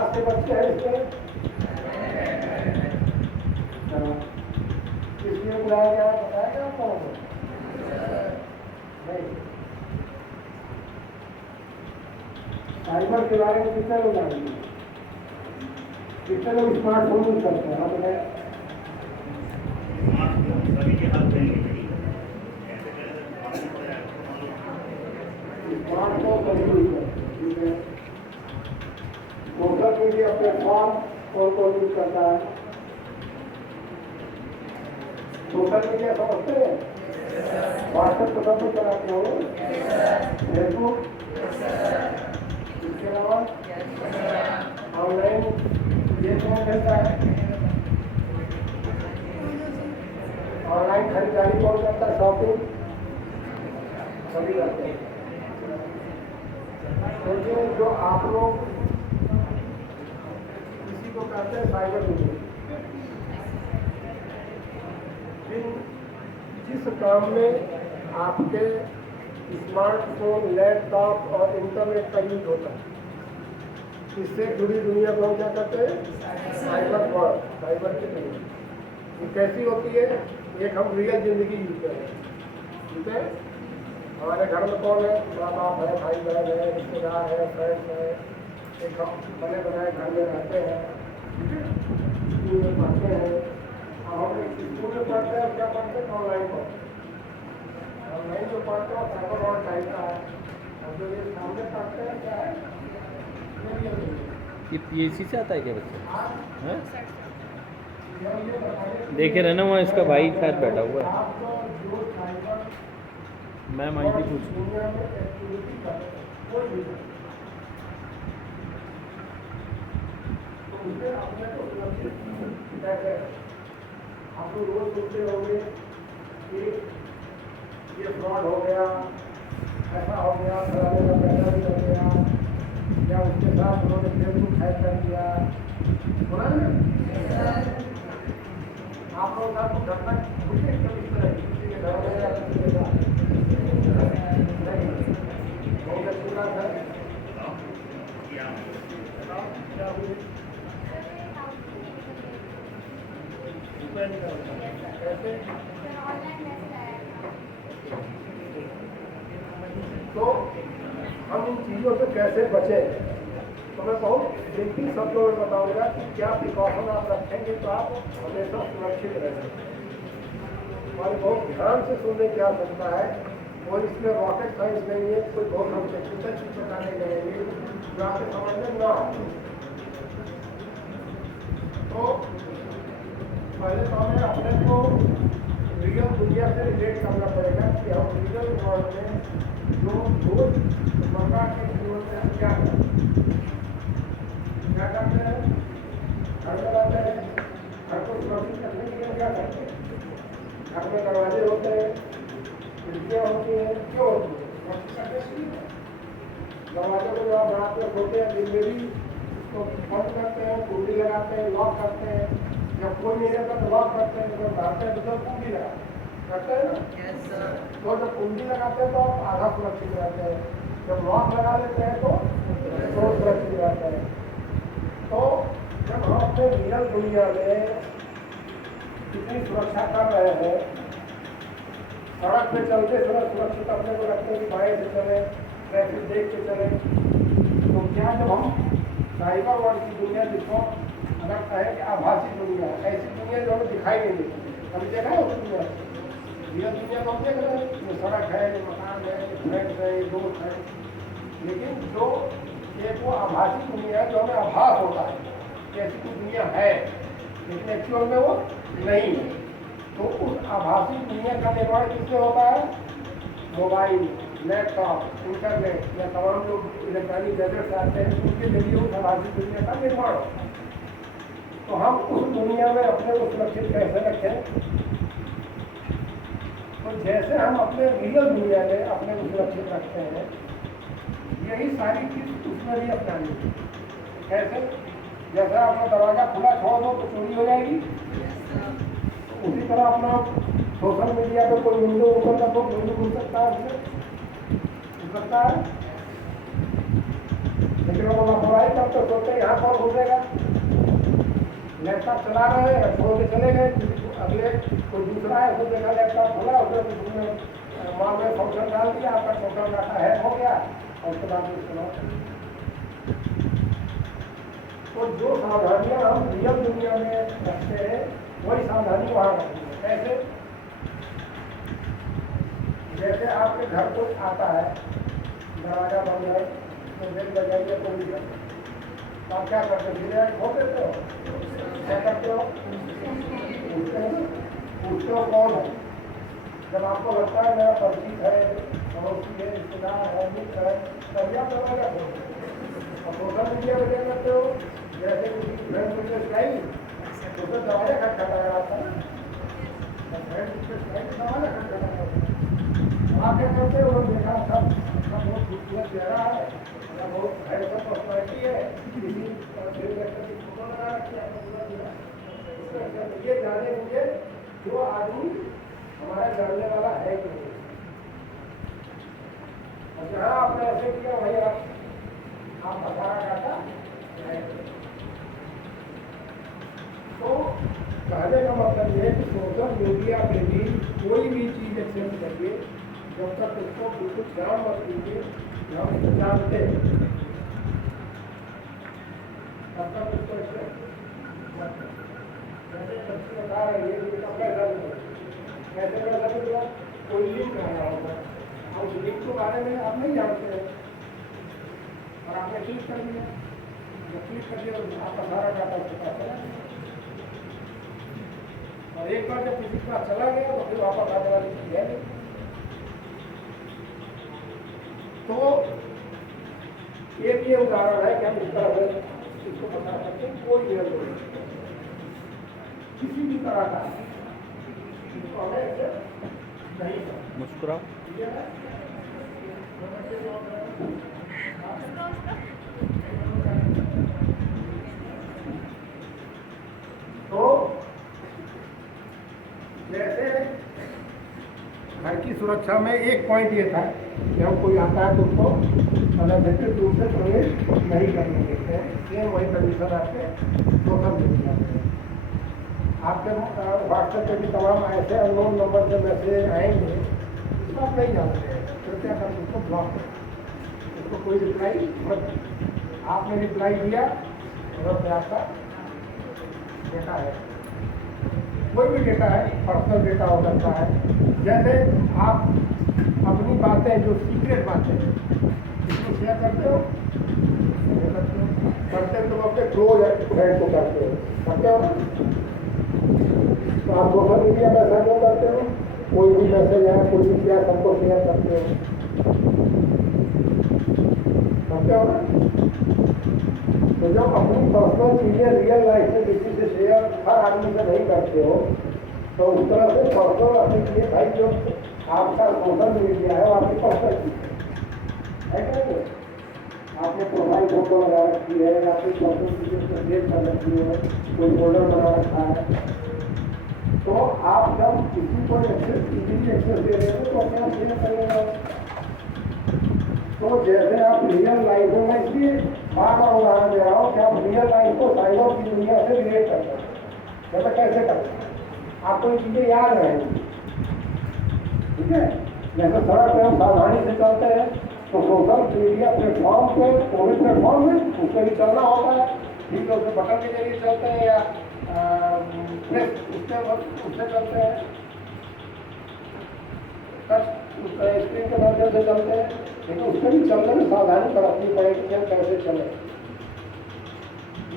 Class के बच्चे हैं इसमें? किसलिए बुलाया गया बताया गया कौन? नहीं, साइबर के बारे में कितने लोग जानेंगे? कितने लोग स्मार्टफोन यूज करते हैं? हाँ बताया। स्मार्टफोन सभी यूज करते हैं, ठीक है। सोशल मीडिया प्लेटफॉर्म कौन यूज करता है? सोशल मीडिया समझते हैं? व्हाट्सएप तो सब लोग चलाते हो, फेसबुक, इसके अलावा ऑनलाइन ये कौन करता है? ऑनलाइन खरीदारी कौन करता है? शॉपिंग सभी करते हैं। सोचिए जो आप लोग किसी को कहते हैं साइबर बुलिंग, जिस काम में आपके स्मार्टफोन, लैपटॉप और इंटरनेट का यूज होता है, इससे जुड़ी दुनिया को हम क्या कहते हैं? साइबर वर्ल्ड, साइबर की दुनिया। ये कैसी होती है? एक हम रियल जिंदगी जीते हैं, ठीक है। हमारे घर में कौन है? माँ बाप है, भाई बहन है, रिश्तेदार है, फ्रेंड्स है, एक हम बने बनाए घर में रहते हैं, स्कूल में पढ़ते हैं। हम स्कूल में पढ़ते हैं, क्या पढ़ते हैं? ऑनलाइन पढ़ते हैं। ऑनलाइन जो पढ़ते हैं साइबर वर्ल्ड टाइप का है, और जो ये सामने पढ़ते हैं क्या है? ये पीएससी से आता है क्या बच्चा? हैं? देखे रहना वहाँ इसका भाई शायद बैठा हुआ है। मैम आई थी पूछ। आप लोग रोज सुनते होंगे कि ये फ्रॉड हो गया, ऐसा हो गया, फलाने का पैसा भी हो गया, या उसके साथ उन्होंने फेसबुक हैक कर दिया, सुना ना? आप लोग का तो घटना कुछ एक कभी इस तरह किसी के घर में या किसी के साथ नहीं होगा पूरा घर। क्या हुई? कैसे? तो हम इन चीज़ों से कैसे बचें? तो मैं बहुत सिंपल शब्दों में बताऊंगा कि क्या प्रिकॉशन आप रखेंगे तो आप हमेशा सुरक्षित रहेंगे। और बहुत ध्यान से सुनने की आवश्यकता है, और इसमें रॉकेट साइंस नहीं है, कोई बहुत हम टेक्निकल चीज बताने जाएंगे जो आपके समझ में ना आए। तो पहले तो हमें अपने को रियल दुनिया से रिलेट करना पड़ेगा कि हम रियल वर्ल्ड में जो रोजमर्रा के जीवन में हम क्या करते हैं? घर में रहते हैं, घर को सुरक्षित रखने के लिए क्या करते हैं? घर में दरवाजे होते हैं, खिड़कियाँ होती हैं, क्यों होती है? सुरक्षित रखने के लिए। दरवाजे को जब आप बनाते हैं खोलते हैं, दिन में भी उसको बंद करते हैं, कुंडी लगाते हैं, लॉक करते हैं। जब कोई नहीं रहता तो लॉक करते हैं, जब बनाते हैं तो सब कुंडी लगाते हैं, करते हैं ना? तो जब कुंडी लगाते हैं तो आप आधा सुरक्षित रहते हैं, जब लॉक लगा लेते हैं तो सुरक्षित रहते हैं। तो जब हम अपने रियल दुनिया में कितनी सुरक्षा कर रहे हैं, सड़क पे चलते समय सुरक्षित अपने को रखते हैं कि बाएं से चले, ट्रैफिक देख के चले, तो क्या जब हम साइबर वर्ल्ड की दुनिया जिसको अगर कहें कि आभासी दुनिया, ऐसी दुनिया जो हमें दिखाई नहीं देती, कभी देखा है उस दुनिया? रियल दुनिया तो हम देख रहे हैं, ये सड़क है, ये मकान है, ये फ्लैट है, ये दोस्त है, लेकिन जो एक वो आभासी दुनिया है जो हमें आभास होता है कि ऐसी कोई दुनिया है, लेकिन एक्चुअल में वो नहीं है। तो उस आभासी दुनिया का निर्माण किससे होता है? मोबाइल, लैपटॉप, इंटरनेट या तमाम लोग इलेक्ट्रॉनिक गैजेट्स आते हैं, उनके जरिए उस आभासी दुनिया का निर्माण होता है। तो हम उस दुनिया में अपने को सुरक्षित कैसे रखें? तो जैसे हम अपने रियल दुनिया में अपने को सुरक्षित रखते हैं, यही सारी चीज उसमें भी अपनानी है। कैसे? जैसे आपका दरवाजा खुला छोड़ दो तो चोरी हो जाएगी, उसी तरह अपना सोशल मीडिया पे कोई विंडो ओपन कर दो, विंडो खुल सकता है, उससे खुल सकता है। लेकिन वो लापरवाही तब तो सोचते हैं यहाँ कौन घुसेगा, लैपटॉप चला रहे हैं, छोड़ के चले गए, अगले कोई दूसरा है उसको देखा लैपटॉप खुला, उसने वहाँ में फंक्शन डाल दिया, आपका टोटल डाटा हैक हो गया और उसके बाद में तो जो सावधानियां हम रियल दुनिया में रखते हैं वही सावधानी वहाँ रखनी है। कैसे? जैसे आपके घर को आता है, दरवाजा बंद है तो बेल बजाइए तो भी जाए, तो आप क्या करते हो? धीरे खो देते हो, क्या करते हो? पूछते हो कौन है। जब आपको लगता है मेरा परिचित है, पड़ोसी है, रिश्तेदार है, मित्र है, तभी आप दरवाजा खोलते हो। और सोशल मीडिया पर क्या करते हो? जैसे किसी फ्रेंड रिक्वेस्ट आई तो उसमें दरवाजा खटखटा रहा था ना, फ्रेंड रिक्वेस्ट आई तो दरवाजा खटखटा रहा था। आप क्या करते हो? देखा सब बहुत खूबसूरत चेहरा है, बहुत हैंडसम पर्सनैलिटी है, फोटो लगा रखी है, ये जाने मुझे जो आदमी हमारा जानने वाला है कि नहीं। और जहाँ आपने ऐसे किया वही आप हमारा डाटा है। तो कहने का मतलब ये है कि सोशल मीडिया पे भी कोई भी चीज़ एक्सेप्ट करिए, जब तक उसको बिल्कुल जान मत लीजिए, हम इसको जानते हैं, तब तक उसको एक्सेप्ट मत करिए। जैसे बच्ची बता रही है कि इसका पैसा नहीं, कैसे पैसा मिलेगा? कोई लिंक आया होगा, और उस लिंक के बारे में आप नहीं जानते हैं और आपने क्लिक कर दिया, जब क्लिक कर दिया तो आपका सारा डाटा उसके पास चला गया। और एक बार जब किसी के पास चला गया तो फिर वापस आने वाली चीज है नहीं। तो एक ये उदाहरण है कि हम इस तरह से इसको बता सकते हैं। कोई भी किसी भी तरह का इसको हमें ऐसे नहीं करना। मुस्कुराओ। तो जैसे घर की सुरक्षा में एक पॉइंट ये था कि हम कोई आता है तो उसको अनधिकृत रूप से प्रवेश नहीं करने देते हैं। सेम वही कंडीशन आपके सोशल मीडिया में। आपके व्हाट्सएप पे भी तमाम ऐसे अननोन नंबर से मैसेज आएंगे, इसको आप नहीं जानते हैं, तो क्या करते उसको ब्लॉक करें, उसको कोई रिप्लाई मत। आपने रिप्लाई दिया अगर से आपका डेटा है, कोई भी डेटा है, पर्सनल डेटा हो सकता है। जैसे आप अपनी बातें जो सीक्रेट बातें इसको शेयर करते हो, करते तो अपने क्लोज फ्रेंड को करते हो ना। तो आप सोशल मीडिया में ऐसा क्यों करते हो? कोई भी मैसेज है, कोई भी क्या सबको शेयर करते हो ना। तो जब अपनी पर्सनल चीज़ें रियल लाइफ में किसी से शेयर हर आदमी से नहीं करते हो, तो उस तरह से पर्सनल अपनी चीज़ें भाई जो आपका सोशल मीडिया है वो आपकी पर्सनल चीज़ है क्या? आपने प्रोफाइल फोटो लगा रखी है, आपकी पर्सनल चीज़ें से शेयर कर रखी है, कोई फोल्डर बना रखा है, तो आप जब किसी को इजीली एक्सेस दे रहे हो तो अपने आप शेयर करेगा। तो जैसे आप रियल लाइफ में, इसलिए बार बार उदाहरण दे रहा हूँ कि आप रियल लाइफ को साइबर की दुनिया से रिलेट करते हैं। जैसे कैसे करते हैं? आपको ये चीज़ें याद रहेंगी, ठीक है? जैसे सड़क पे हम सावधानी से चलते हैं तो सोशल मीडिया प्लेटफॉर्म पे, कोई प्लेटफॉर्म है उस पर भी चलना होता है, ठीक है? उसके बटन के जरिए चलते हैं या उससे चलते हैं, स्क्रीन के माध्यम से चलते हैं, लेकिन उससे भी चलने में सावधानी बरतनी पड़ेगी कि हम कैसे चले।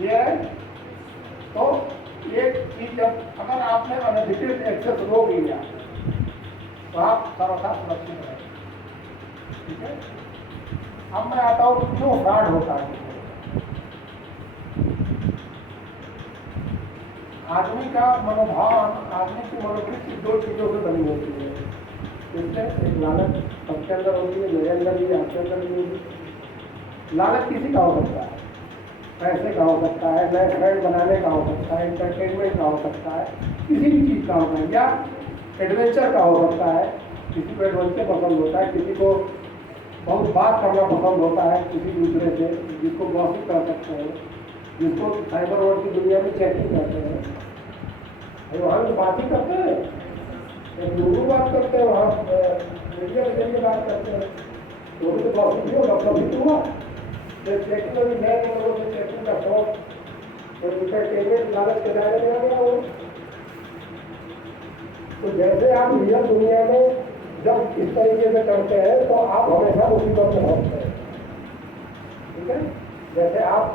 ये है। तो एक चीज, जब अगर आपने अनधिकृत एक्सेस रोक लिया तो आप सर्वथा सुरक्षित रहें, ठीक है? अब मैं आता हूँ क्यों फ्रॉड होता है। आदमी का मनोभाव, आदमी की मनोवृत्ति दो चीज़ों से बनी होती है। इससे एक लालच सबके अंदर होती है, मेरे अंदर भी, आपके अंदर भी होगी। लालच किसी का हो सकता है, पैसे का हो सकता है, नए फ्रेंड बनाने का हो सकता है, एंटरटेनमेंट का हो सकता है, किसी भी चीज़ का होता है, या एडवेंचर का हो सकता है। किसी को एडवेंचर पसंद होता है, किसी को बहुत बात करना पसंद होता है किसी दूसरे से, जिसको गॉसिप कर सकते हैं, जिसको साइबर वर्ल्ड की दुनिया में चैटिंग करते हैं। अरे वहाँ भी बात ही करते हैं, एक लोगों बात करते हैं, वहाँ मीडिया के जरिए बात करते हैं, तो भी तो गॉसिप ही होगा, प्रॉफिट हुआ। चैटिंग में भी गए तो लोगों से चैटिंग का शौक, तो इंटरटेनमेंट लालच के दायरे में आ गया वो। तो जैसे आप रियल दुनिया में जब इस तरीके से करते हैं तो आप हमेशा मुसीबत में फंसते हैं, ठीक है। जैसे आप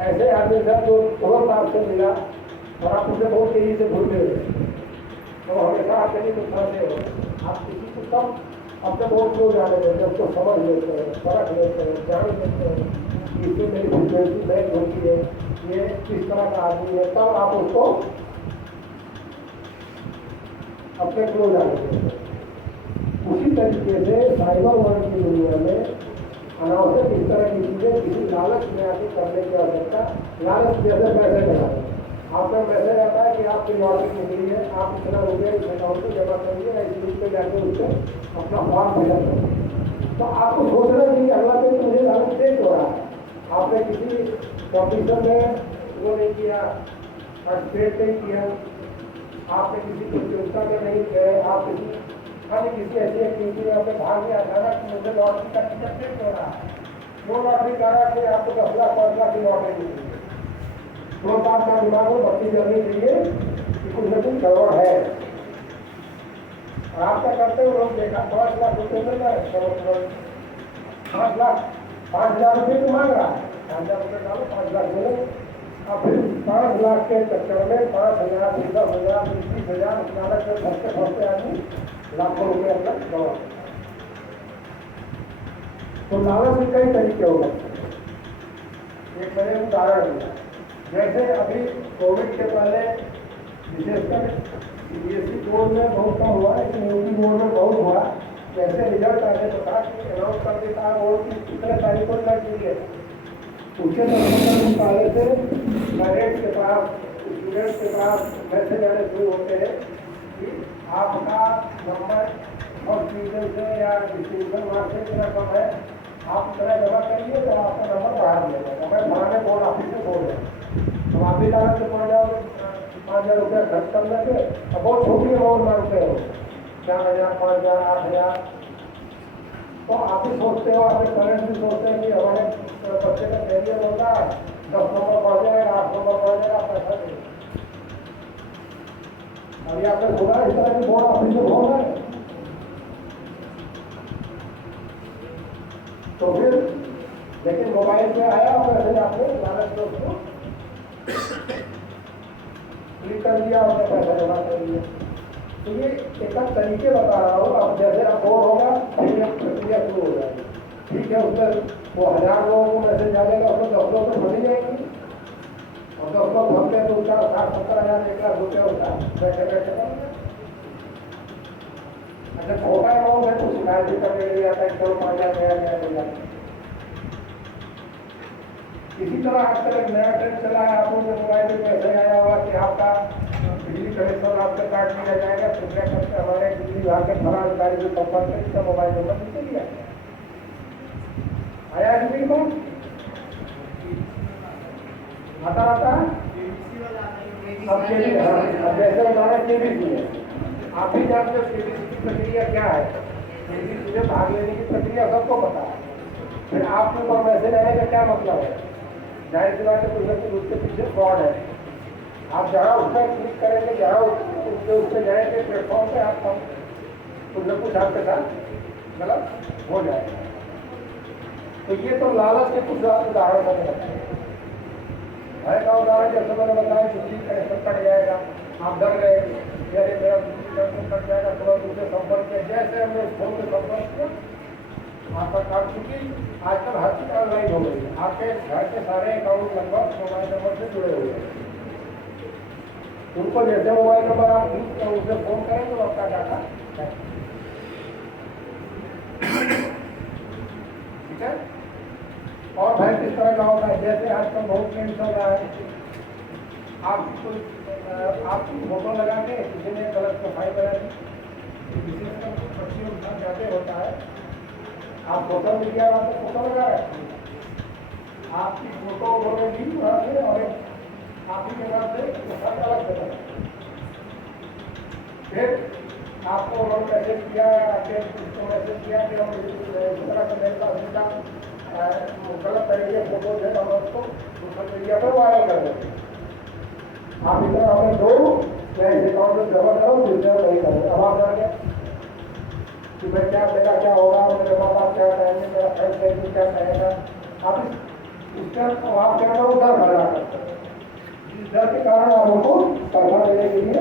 ऐसे आदमी से जो तुरंत आपसे मिला और आप उसे बहुत तेजी से भूल गए, तो हमेशा आपके लिए कुछ फंसे हो। आप किसी को कब अपने बहुत क्लोज आने देते हैं, उसको समझ लेते हैं, परख लेते हैं, जान लेते हैं कि इसमें मेरी फ्रिक्वेंसी मैच होती है, ये किस तरह का आदमी है, तब आप उसको अपने क्लोज आने देते हैं। उसी तरीके से साइबर वर्ल्ड की दुनिया में अनावश्यक इस तरह की चीज़ें किसी लालच में आके करने की आवश्यकता, लालच जैसे पैसे लगाते हैं। आपका मैसेज आता है कि आपकी लॉटरी निकली है, आप इतना रुपये इस अकाउंट में जमा करिए या इस लिंक पे जाकर उससे अपना फॉर्म फिलअप करिए, तो आपको सोचना चाहिए अगला दिन मुझे लालच दे हो रहा है। आपने किसी कॉम्पिटिशन में वो नहीं किया, पार्टिसिपेट नहीं किया, आपने किसी प्रतियोगिता में नहीं गए, आप किसी ऐसी एक्टिविटी में आपने भाग लिया, अचानक मुझे लॉटरी का टिकट नहीं हो रहा है, वो लॉटरी करा कि आपको 10 लाख 5 लाख की लॉटरी मिली है, तुरंत आपका दिमाग में बत्ती जलनी चाहिए कि कुछ न कुछ गड़बड़ है। और आप क्या करते हो, लोग देखा 5 लाख रुपये मिल रहा है, 5 लाख 5,000 रुपये तो मांग रहा है, 5,000 रुपये डालो 5 लाख मिले, और फिर 5 लाख के चक्कर में 5,000 10,000 20,000 लालच में फंसते फंसते आदमी लाखों रुपये अपना गवा। तो लालच में कई तरीके हो सकते हैं। एक मैंने उदाहरण दिया, जैसे अभी कोविड के पहले विशेषकर CBSE बोर्ड में बहुत कम हुआ, लेकिन यूपी बोर्ड में बहुत हुआ। जैसे रिजल्ट आने के बाद अनाउंस कर देता है बोर्ड की कितने तारीख को रिजल्ट मिली है, उसके पहले से पेरेंट्स के पास, स्टूडेंट्स के पास मैसेज आने शुरू होते हैं कि आपका नंबर फर्स्ट डिवीजन से या डिस्ट्रीब्यूशन मार्क्स से इतना कम है, आप इतना जमा करिए तो आपका नंबर बढ़ा दिया जाएगा। मैं बढ़ाने बोर्ड ऑफिस से बोल रहे हैं, तो आप भी लालच से पड़ जाओगे, 5,000 रुपया खर्च कर लेंगे और बहुत छोटी अमाउंट मांगते हो, 4,000 5,000 8,000। तो आप भी सोचते हो, आपके पेरेंट्स भी सोचते हैं कि हमारे बच्चे का कैरियर होगा, 10 नंबर बढ़ जाएगा, 8 नंबर बढ़ जाएगा, पैसा देगा। और या फिर होगा इस तरह की बोर्ड ऑफिस में बोल रहे हैं, तो फिर लेकिन मोबाइल पे आया और मैसेज आपने लालच दोस्त को क्लिक कर दिया और पैसा जमा कर दिया। तो ये एक तरीके बता रहा हूँ। अब जैसे आप बोर्ड होगा फिर प्रक्रिया शुरू हो जाएगी, ठीक है, उसमें वो 1000 लोगों को मैसेज आ जाएगा, उसमें 10 लोग तो बनी जाएंगे और 10 लोग भरते हैं तो 4 60 70 हज़ार 1 लाख रुपया होता है बैठे बैठे। अच्छा छोटा अमाउंट है तो शिकायत भी करने के लिए आता है, चलो 5,000 नया मिल जाता है। इसी तरह आजकल एक नया ट्रेंड चला है, आपको मोबाइल में मैसेज आया हुआ कि आपका बिजली कनेक्शन आपसे काट लिया जाएगा, कृपया करके हमारे बिजली विभाग के थाना अधिकारी से संपर्क करें, इसका मोबाइल नंबर नीचे दिया आया आदमी को आता रहता है। अब जैसे हमारा KBC है, आप भी जानते हो KBC की प्रक्रिया क्या है, KBC में भाग लेने की प्रक्रिया सबको पता है। फिर आपके ऊपर मैसेज आने का क्या मतलब है, जाहिर सी बात है कुछ न कुछ उसके पीछे फ्रॉड है। आप जहाँ उस पर क्लिक करेंगे, जहाँ उससे जाएंगे प्लेटफॉर्म पे, आप कुछ न कुछ आपके साथ गलत हो जाएगा। तो ये तो लालच के कुछ उदाहरण मैंने बताए। भय का उदाहरण जैसे मैंने बताया, बिजली कनेक्शन कट जाएगा, आप डर गए, यदि मेरा बिजली कनेक्शन कट जाएगा, तुरंत उससे संपर्क किया। जैसे हमने उस फोन में संपर्क किया, आपका काम, चूंकि आजकल हर चीज ऑनलाइन हो गई है, आपके घर के सारे अकाउंट लगभग मोबाइल नंबर से जुड़े हुए हैं। उनको जैसे मोबाइल नंबर आप उनसे फोन करें तो आपका डाटा है, ठीक है। और भय किस तरह का होता है, जैसे आजकल बहुत ट्रेंड चल रहा है, आपकी फोटो लगा के किसी ने गलत प्रोफाइल बना दी, विशेषकर बच्चियों के साथ जाते होता है, आप सोशल मीडिया वाले फोटो लगा रहे हैं, आपकी फोटो उन्होंने ली वहाँ से और आप ही के नाम से सब अलग जगह। फिर आपको उन्होंने मैसेज किया, आके उसको मैसेज किया कि हम इस तरह से मेरे पास इसका गलत तरीके फोटो है और उसको सोशल मीडिया पर वायरल कर देते। आप इतना हमें दो, मैं इस अकाउंट में जमा करूँ, रिजर्व नहीं करूँ। अब आप जाके कि भाई क्या बेटा क्या होगा, मेरे माँ बाप क्या कहेंगे, मेरा फ्रेंड कहेंगे क्या कहेगा। आप इसका आप क्या करो, डर भरा करते हैं। इस डर के कारण आप उनको पैसा देने के लिए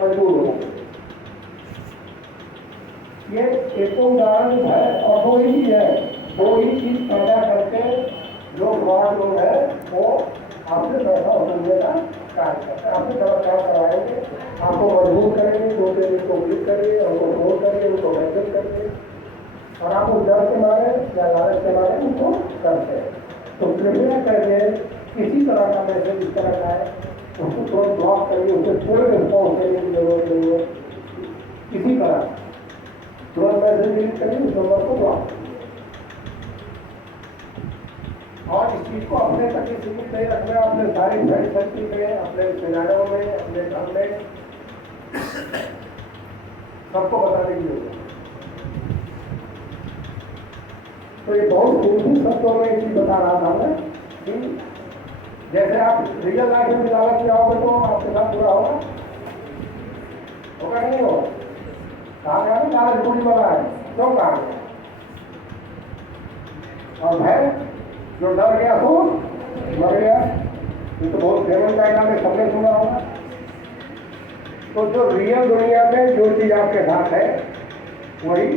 मजबूर हो जाते। ये एक उदाहरण है और दो ही चीज है, दो ही चीज पैदा करके जो फ्रॉड लोग है वो आपसे पैसा वसूलने का कार्य करते हैं। आपसे गलत काम करवाएंगे, आपको मजबूर करेंगे, दो दिन उसको क्लिक करिए, उनको फोन करिए, उनको मैसेज करिए और आप उस डर के मारे या लालच के मारे उनको करते हैं। तो कृपया करके किसी तरह का मैसेज इस तरह का है उसको तुरंत ब्लॉक करिए, उसे कोई रिस्पॉन्स देने की जरूरत नहीं है। किसी तरह तुरंत मैसेज डिलीट करिए, उस नंबर को ब्लॉक और इस चीज को अपने तक ही सीमित नहीं रखना। अपने सारी फ्रेंड सर्किल में, अपने रिश्तेदारों में, अपने घर में सबको बताने की जरूरत है। तो ये बहुत सिंपल शब्दों में एक चीज बता रहा था मैं कि जैसे आप रियल लाइफ में लालच में आओगे तो आपके साथ बुरा होगा, होगा नहीं होगा। कहा गया ना लालच बुरी बला है, क्यों कहा गया? और भय जो डर गया तो मर गया, ये तो बहुत फेमस डायलॉग है, सबने सुना होगा। तो जो रियल दुनिया में जो चीज आपके साथ है वही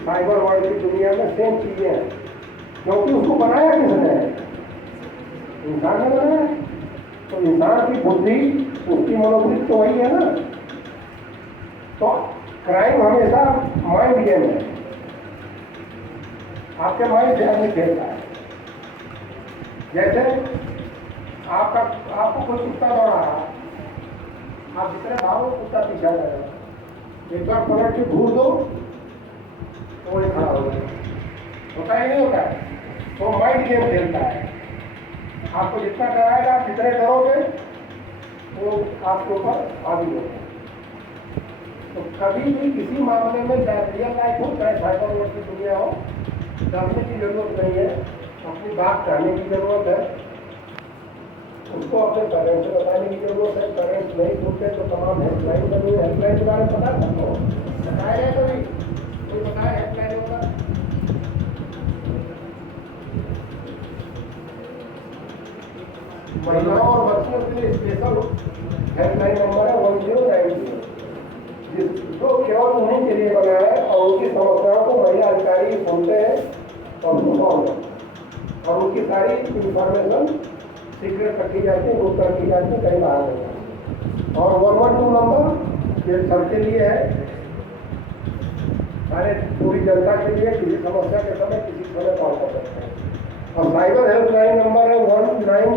साइबर वर्ल्ड की दुनिया में सेम चीजें हैं, क्योंकि उसको बनाया किसने? इंसान ने बनाया। तो इंसान की बुद्धि, उसकी मनोवृत्ति तो वही है ना। तो क्राइम हमेशा माइंड गेम है, आपके माइंड से आदमी खेलता है। जैसे आपको कोई कुत्ता दौड़ा रहा, आप जितने भागो कुत्ता पीछा करेगा। एक बार पलट के घूर दो तो वही खड़ा हो गया, होता ही नहीं होता है। तो माइंड गेम खेलता है, आपको जितना डराएगा, आप जितने डरोगे वो आपके ऊपर हावी होगा। तो कभी भी किसी मामले में चाहे रियल लाइफ हो चाहे साइबर वर्ल्ड की दुनिया हो, डरने की जरूरत नहीं है। अपनी बात कहने की जरूरत है, उसको अपने पेरेंट्स से बताने की जरूरत है। पेरेंट्स नहीं सुनते तो तमाम हेल्पलाइन बनी है, हेल्पलाइन के बारे में पता सबको बताया जाए। कभी कोई बताया हेल्पलाइन होगा? महिलाओं और बच्चों के लिए स्पेशल हेल्पलाइन नंबर है 1090, जिसको केवल उन्हीं के लिए बना है और उनकी समस्याओं को महिला अधिकारी सुनते हैं और सॉल्व करते हैं और उनकी सारी इंफॉर्मेशन सीक्रेट रखी जाती है, गुप्त रखी जाती है, कहीं बाहर नहीं। और 112 नंबर ये सबके लिए है, सारे पूरी जनता के लिए, किसी समस्या के समय किसी समय कॉल कर सकते हैं। और साइबर हेल्पलाइन नंबर है 1930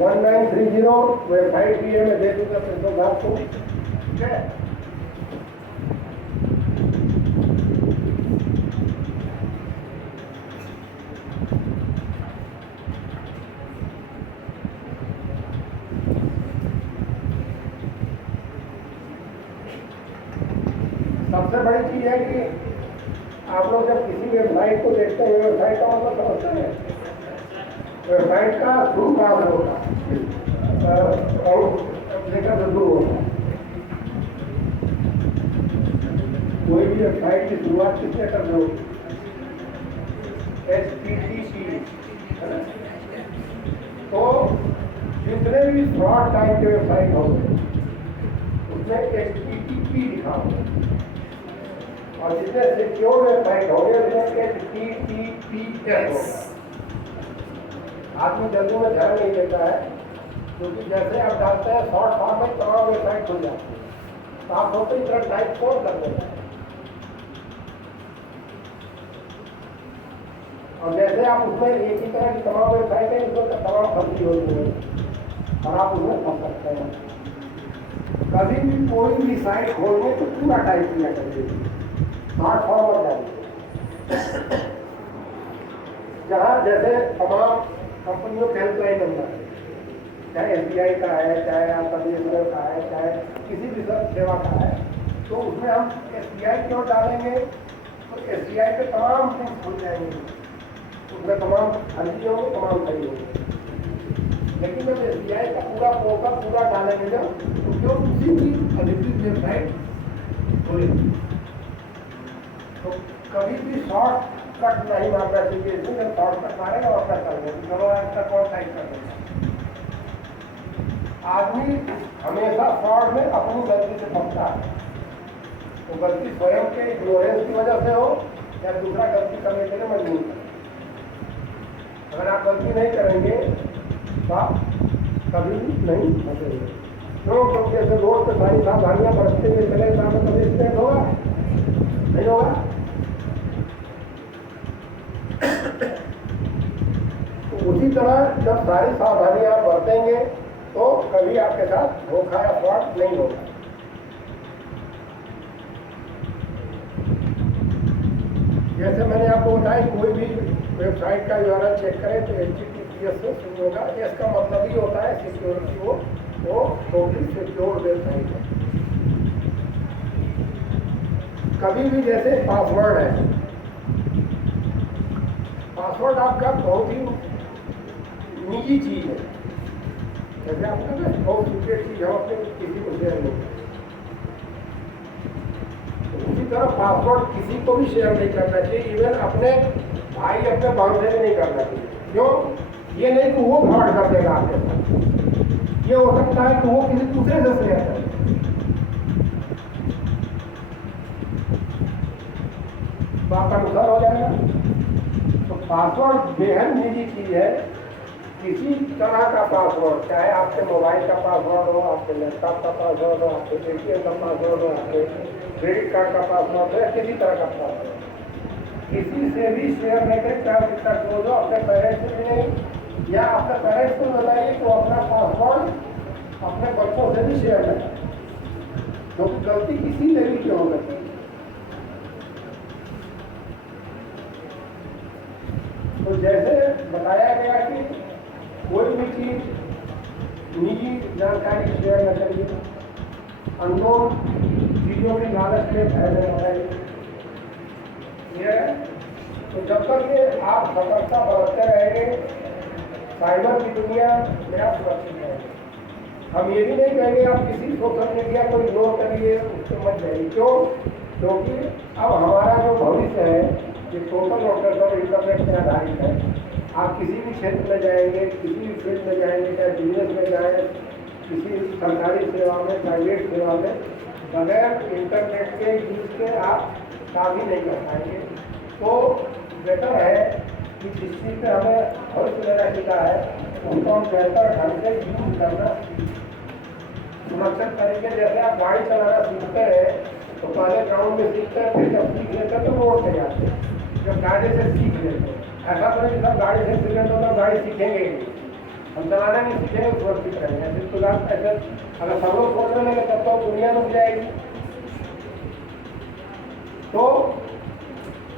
1930। वेबसाइट भी है, मैं दे दूंगा प्रिंसिपल साहब को, ठीक है। सबसे बड़ी चीज है कि आप लोग जब किसी वेबसाइट को देखते हैं, वेबसाइट का मतलब समझते हैं, वेबसाइट का शुरू कहाँ से होता है और लेकर शुरू होता है। कोई भी वेबसाइट की शुरुआत किससे करनी होगी? HTTP, है ना। तो जितने भी फ्रॉड टाइप के वेबसाइट होंगे उसमें HTTP लिखा होगा और जितने सिक्योर वेबसाइट होंगे उसमें HTTPS होगा। आदमी जल्दी में ध्यान नहीं देता है, क्योंकि जैसे आप डालते हैं शॉर्ट फॉर्म में तमाम वेबसाइट खुल जाती है, तो आप सोचते इतना टाइप कौन कर देता है। और जैसे आप उसमें एक ही तरह की तमाम वेबसाइट है, उसमें तमाम फर्जी होती है और आप उसमें फंस सकते हैं। कभी भी कोई भी साइट खोलने तो पूरा टाइप किया करिए, स्मार्ट फॉर्म डालिए, जहाँ जैसे तमाम कंपनियों के हेल्पलाइन नंबर है, चाहे SBI का है, चाहे आपका BSNL का है, चाहे किसी भी सेवा का है, तो उसमें हम SBI क्यों डालेंगे, तो SBI पे तमाम थिंग्स खुल जाएंगे, उसमें तमाम खरीदी होंगे, तमाम खरीद होंगे। लेकिन जब SBI का पूरा पोर्टल पूरा डालेंगे जब, तो क्यों उसी की अधिकृत वेबसाइट खोलेंगे, तो कभी भी शॉर्ट कट नहीं मारना चाहिए। इसमें जब शॉर्ट कट मारेगा और क्या करेंगे, चलो ऐसा कौन टाइप कर देगा। आदमी हमेशा फ्रॉड में अपनी गलती से फंसता है, तो गलती स्वयं के इग्नोरेंस की वजह से हो या दूसरा गलती करने के लिए मजबूर है। अगर आप गलती नहीं करेंगे तो आप कभी भी नहीं फंसेंगे। क्यों? क्योंकि ऐसे रोड पर सारी सावधानियां बरतते हुए चले जाने कभी एक्सीडेंट होगा नहीं होगा। तो उसी तरह जब सारी सावधानियां आप बरतेंगे तो कभी आपके साथ धोखा या फ्रॉड नहीं होगा। जैसे मैंने आपको बताया, कोई भी वेबसाइट का URL चेक करें तो HTTPS से शुरू होगा। इसका मतलब ही होता है सिक्योरिटी, वो टोटली सिक्योर वेबसाइट है। कभी भी जैसे पासवर्ड है, पासवर्ड आपका बहुत ही निजी चीज है, जैसे आपका ना बहुत सीक्रेट चीज हम अपने किसी को शेयर नहीं करते, उसी तरह पासवर्ड किसी को भी शेयर नहीं करना चाहिए, इवन अपने भाई अपने बहन से भी नहीं करना चाहिए। क्यों? ये नहीं कि वो फ्रॉड कर देगा आपके साथ, ये हो सकता है कि वो किसी दूसरे से शेयर करे, तो आपका नुकसान हो जाएगा। तो पासवर्ड बेहद निजी चीज है। किसी तरह का पासवर्ड, चाहे आपके मोबाइल का पासवर्ड हो, आपके लैपटॉप का पासवर्ड हो, आपके ATM का पासवर्ड हो, आपके क्रेडिट कार्ड का पासवर्ड हो, या किसी तरह का पासवर्ड, किसी से भी शेयर नहीं करें, चाहे कितना क्लोज हो, अपने पेरेंट्स से भी नहीं, या अपने पेरेंट्स को बताइए तो अपना पासवर्ड अपने बच्चों से भी शेयर नहीं, क्योंकि गलती किसी ने भी क्यों करती। तो जैसे बताया गया कि कोई भी चीज निजी जानकारी शेयर न करिए, अननोन चीजों के लालच में भय न लगाइए। तो जब तक ये आप सतर्कता बरतते रहेंगे, साइबर की दुनिया में आप सुरक्षित रहेंगे। हम ये भी नहीं कहेंगे आप किसी सोशल मीडिया को इग्नोर करिए, उसको मत जाइए। क्यों? क्योंकि अब हमारा जो भविष्य है ये टोटल और इंटरनेट पर आधारित है। आप किसी भी क्षेत्र में जाएंगे, किसी भी फील्ड में जाएंगे, चाहे बिजनेस में जाए, किसी सरकारी सेवा में, प्राइवेट सेवा में, बगैर इंटरनेट के यूज के आप काम ही नहीं कर पाएंगे। तो बेटर है कि जिस चीज़ पर हमें भविष्य लेना सीखा है उनको हम बेहतर ढंग से यूज करना सुरक्षित तरीके। जैसे आप गाड़ी चलाना सीखते हैं तो पहले ग्राउंड में सीखते हैं, फिर जब सीख लेते हैं तो रोड पे जाते हैं, जब गाड़ी से सीख लेते हैं। ऐसा तो नहीं सब गाड़ी से एक्सीडेंट होगा, गाड़ी सीखेंगे ही, हम चलाना नहीं सीखेंगे, सुरक्षित रहेंगे। फिर तो ऐसे अगर सब लोग सोचने लगे तब तो दुनिया रुक जाएगी। तो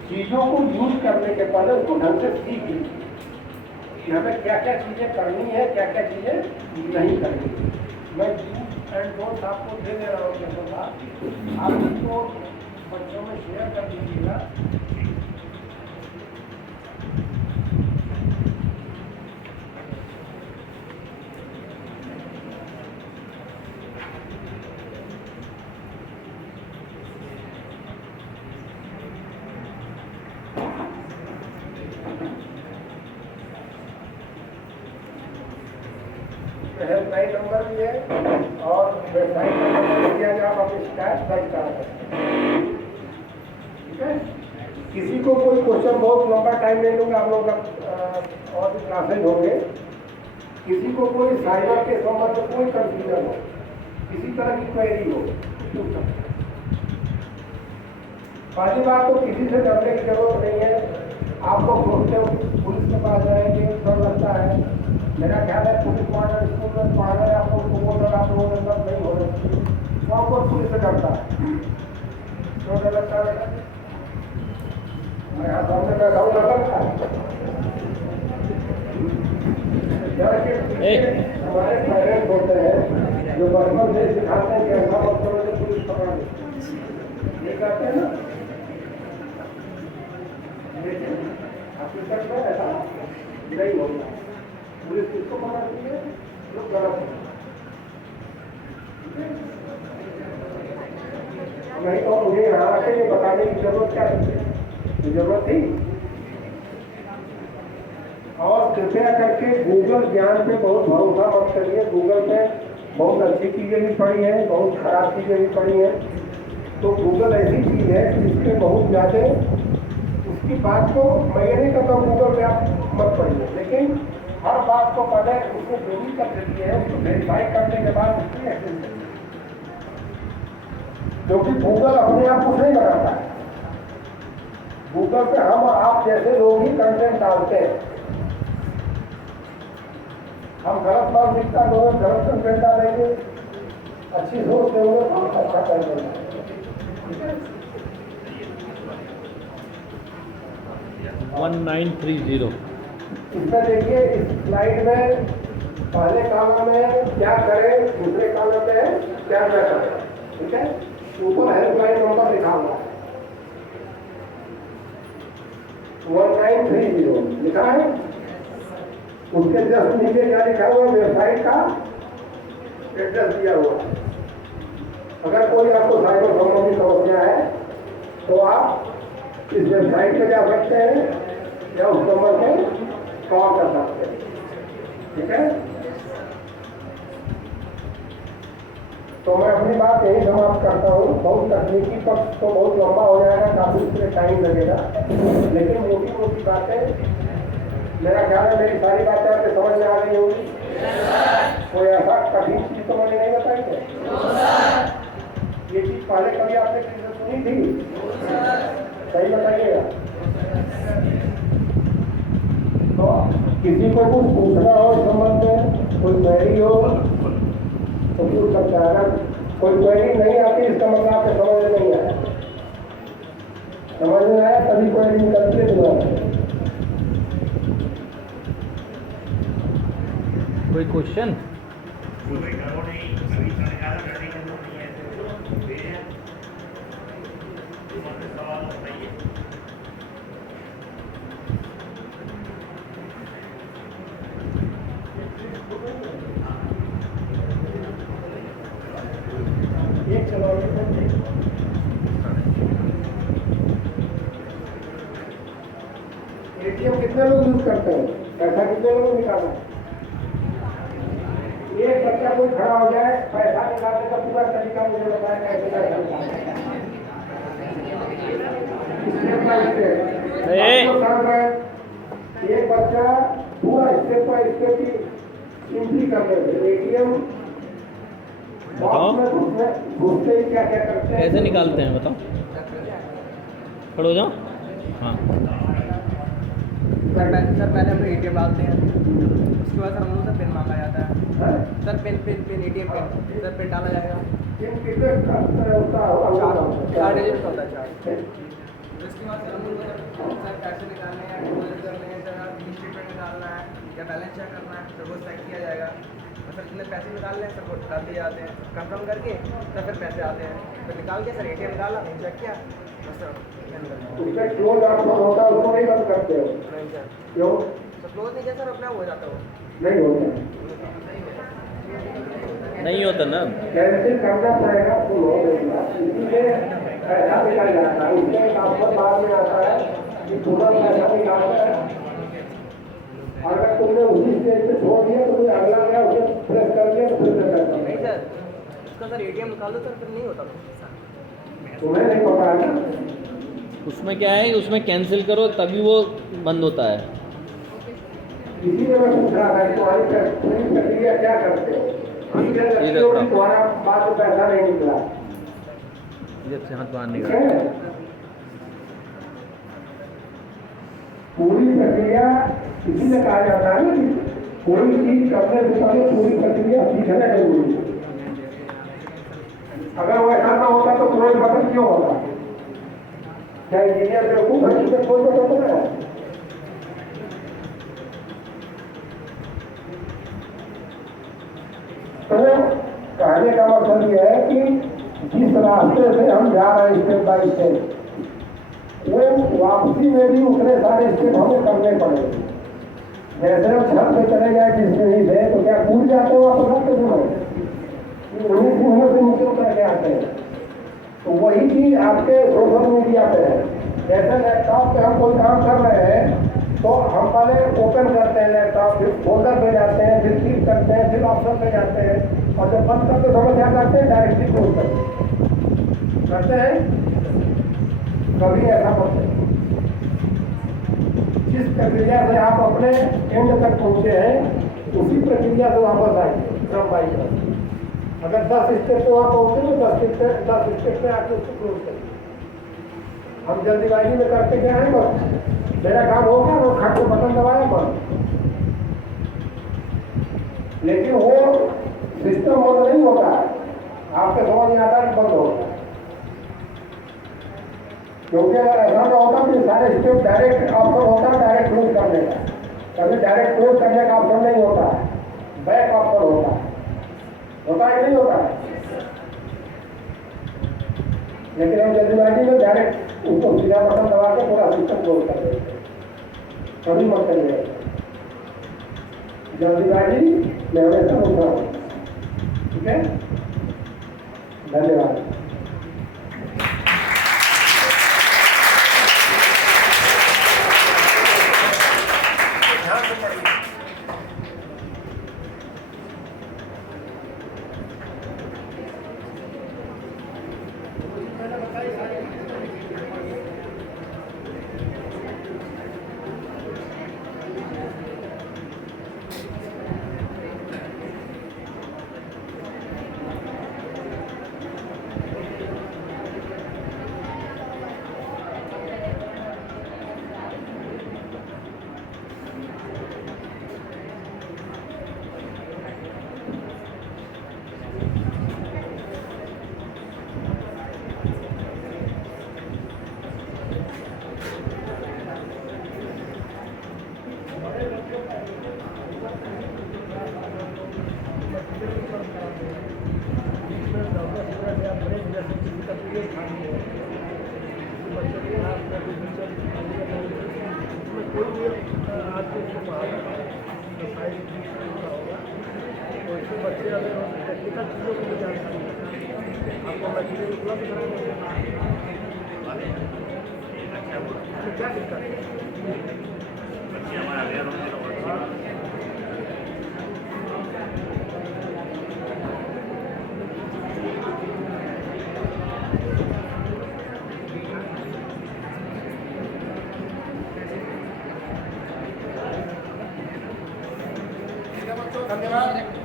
चीज़ों को यूज करने के पहले उसको ढंग से सीख लीजिए कि हमें क्या क्या चीज़ें करनी है, क्या क्या चीज़ें नहीं करनी है। मैं यूज एंड डोंट आपको दे दे रहा हूँ, जैसा आप इसको बच्चों में शेयर कर दीजिएगा। हेल्पलाइन नंबर भी है और वेबसाइट का नंबर दिया जाए, आप अपनी शिकायत दर्ज करा सकते हैं। ठीक है, किसी को कोई क्वेश्चन, बहुत लंबा टाइम ले लूँगा, आप लोग और भी क्लासेज होंगे, किसी को कोई साइबर के संबंध में कोई कंफ्यूजन हो, किसी तरह की क्वेरी हो, पूछ सकते हैं। पहली बात तो किसी से डरने की जरूरत नहीं है। आपको सोचते हो पुलिस के पास जाएंगे, डर लगता है, मेरा ख्याल है पुलिस मॉडल स्कूल में पढ़ा है, आप लोग वो डर आप लोगों के अंदर नहीं हो रही, कौन कौन पुलिस से डरता है, क्यों डर लगता है बेटा? यहाँ सामने का गाँव लगा था। हमारे पेरेंट्स होते हैं जो बचपन से सिखाते हैं कि ऐसा मत करो तो पुलिस पकड़ ले, ये कहते हैं ना। लेकिन हकीकत में ऐसा नहीं होता। पुलिस किसको पकड़ती है? जो गलत है। नहीं तो मुझे यहाँ आके ये बताने की जरूरत क्या थी? जरूरत थी। और कृपया करके गूगल ज्ञान पे बहुत भरोसा मत करिए। गूगल पे बहुत अच्छी चीज़ें भी पड़ी हैं, बहुत खराब चीज़ें भी पड़ी हैं। तो गूगल ऐसी चीज़ है कि इसमें बहुत ज़्यादा उसकी बात को मैं ये नहीं कहता गूगल पे आप मत पढ़िए, लेकिन हर बात को पहले उसको वेरीफाई कर देती है। उसको वेरीफाई करने के बाद उसकी एक्शन करिए, क्योंकि गूगल अपने आप कुछ नहीं बनाता है। गूगल पे हम आप जैसे लोग ही कंटेंट डालते हैं। हम गलत बात लिखता लोग गलत कंटेंट डालेंगे, अच्छी सोच से होंगे तो अच्छा करेंगे। ठीक है 1930। इसमें देखिए इस स्लाइड में पहले कॉलम में क्या करें, दूसरे कॉलम में क्या न करें। ठीक है, ऊपर हेल्पलाइन नंबर लिखा हुआ है 1930 लिखा है। उसके जस्ट नीचे क्या लिखा हुआ है? वेबसाइट का एड्रेस दिया हुआ है। अगर कोई आपको साइबर संबंधी समस्या है तो आप इस वेबसाइट पे जा सकते हैं या उस नंबर पे कॉल कर सकते हैं। ठीक है, तो मैं अपनी बात यही समाप्त करता हूँ। बहुत तकनीकी पक्ष तो बहुत लंबा हो जाएगा, काफी उसमें टाइम लगेगा, लेकिन मोटी मोटी बातें मेरा ख्याल है मेरी सारी बातें आपके समझ में आ गई होगी। कोई ऐसा कठिन चीज तो मैंने नहीं बताई है। ये चीज पहले कभी आपने किसी से सुनी थी? सही बताइएगा। तो किसी को कुछ पूछना हो इस संबंध में, कोई क्वेरी हो तो पूछ सकता है। अगर कोई क्वेरी नहीं आती इसका मतलब आपके समझ में नहीं आया। समझ में आया तभी क्वेरी निकलती है दोबारा। कोई क्वेश्चन? एटीएम कितने लोग यूज करते हैं? पैसा कितने लोग निकालना है? एक बच्चा कोई खड़ा हो जाए, पैसा निकालने का पूरा तरीका मुझे बताया कैसे पैसा निकालना है। एक बच्चा पूरा स्टेप बाय स्टेप की एंट्री कर रहे। एटीएम बताओ घुसते ही क्या क्या करते हैं, कैसे निकालते हैं बताओ। खड़े हो जाओ। हाँ सर पहले हम एटीएम डालते हैं, उसके बाद सर हम लोग से पिन मांगा जाता है। Sir pin ATM pin sir pin डाला जाएगा। कितने होता है? 4 डिजिट होता है 4। उसके बाद सर हम लोग सर पैसे निकालने हैं, डिपॉजिट करने हैं, सर स्टेटमेंट निकालना है या बैलेंस चेक करना है, सर वो चेक किया जाएगा। और सर जितने पैसे निकालने हैं सर वो डाल दिए जाते हैं। कंफर्म करके सर फिर पैसे आते हैं, फिर निकाल के सर एटीएम निकाला, चेक किया बस सर। उसका क्लोज आपको होता है उसको नहीं बंद करते हो? नहीं सर, क्यों सर क्लोज नहीं किया सर, अपने आप हो जाता है। नहीं होता? नहीं होता ना। कैंसिल करना पड़ेगा तो हो जाएगा, इसीलिए पैसा निकाल जाता है। उसमें एक ऑप्शन बाद में आता है कि पूरा पैसा निकालना है। अगर तुमने उसी स्टेज पे छोड़ दिया तो कोई अगला गया उसे प्रेस कर दिया तो फिर से पैसा नहीं सर, उसका सर एटीएम निकाल दो सर, फिर नहीं होता तुम्हें नहीं पता है ना। उसमें क्या है, उसमें कैंसिल करो तभी वो बंद होता है। इसीलिए मैं पूछ रहा था तुम्हारी पूरी प्रक्रिया क्या करते हो? तुम्हारा बाद में पैसा नहीं निकला, जब से हाथ बाहर ठीक निकाल। है? पूरी प्रक्रिया इसीलिए कहा जाता है ना कि कोई चीज करने से पहले पूरी प्रक्रिया सीखना जरूरी है। अगर वो ऐसा ना होता तो क्लोज बटन क्यों होता? क्या इंजीनियर बेवकूफ है जिससे खोल के चलता है? तो कहने का मतलब यह है कि जिस रास्ते से हम जा रहे हैं स्टेप बाई स्टेप, वो वापसी में भी उतने सारे स्टेप हमें करने पड़ेंगे। जैसे हम छत पे चले जाए जिस सीढ़ी से, तो क्या कूद जाते हो आप रखते हो? उन्हीं सीढ़ियों से नीचे उतर के आते हैं। तो वही चीज आपके सोशल मीडिया पे है। जैसे लैपटॉप पे हम कोई काम कर रहे हैं तो हम पहले ओपन करते हैं लैपटॉप, फिर फोल्डर पे जाते हैं, फिर क्लिक करते हैं, फिर ऑप्शन पे जाते हैं, और जब बंद करते समय क्या करते हैं? डायरेक्टली क्लोज करते हैं। कभी ऐसा करते हैं। जिस प्रक्रिया से आप अपने एंड तक पहुंचे हैं उसी प्रक्रिया से वापस आइए क्रम बाई क्रम। अगर 10 स्टेप पे वहाँ पहुंचे तो 10 स्टेप पे आके उसको क्लोज करिए। हम जल्दीबाजी में करते क्या है? बस मेरा काम हो गया, वो खट को बटन दबाया बंद। लेकिन वो सिस्टम बंद नहीं होता है, आपके समझ में आता है कि बंद होता है। क्योंकि अगर ऐसा ना होता तो सारे स्टेप डायरेक्ट ऑप्शन होता है डायरेक्ट क्लोज करने का। कभी डायरेक्ट क्लोज करने का ऑप्शन नहीं होता है, बैक ऑप्शन होता है। होता है कि नहीं होता है? लेकिन हम जल्दीबाजी में डायरेक्ट उसको सीधा बटन दबा के पूरा सिस्टम क्लोज कर देते हैं। कभी मत करिए, जल्दीबाजी में हमेशा नुकसान। ठीक है, धन्यवाद। बच्चे अगर टेक्निकल चीज़ों की जानकारी आपको मटेरियल उपलब्ध कराएंगे। क्या दिक्कत है? धन्यवाद।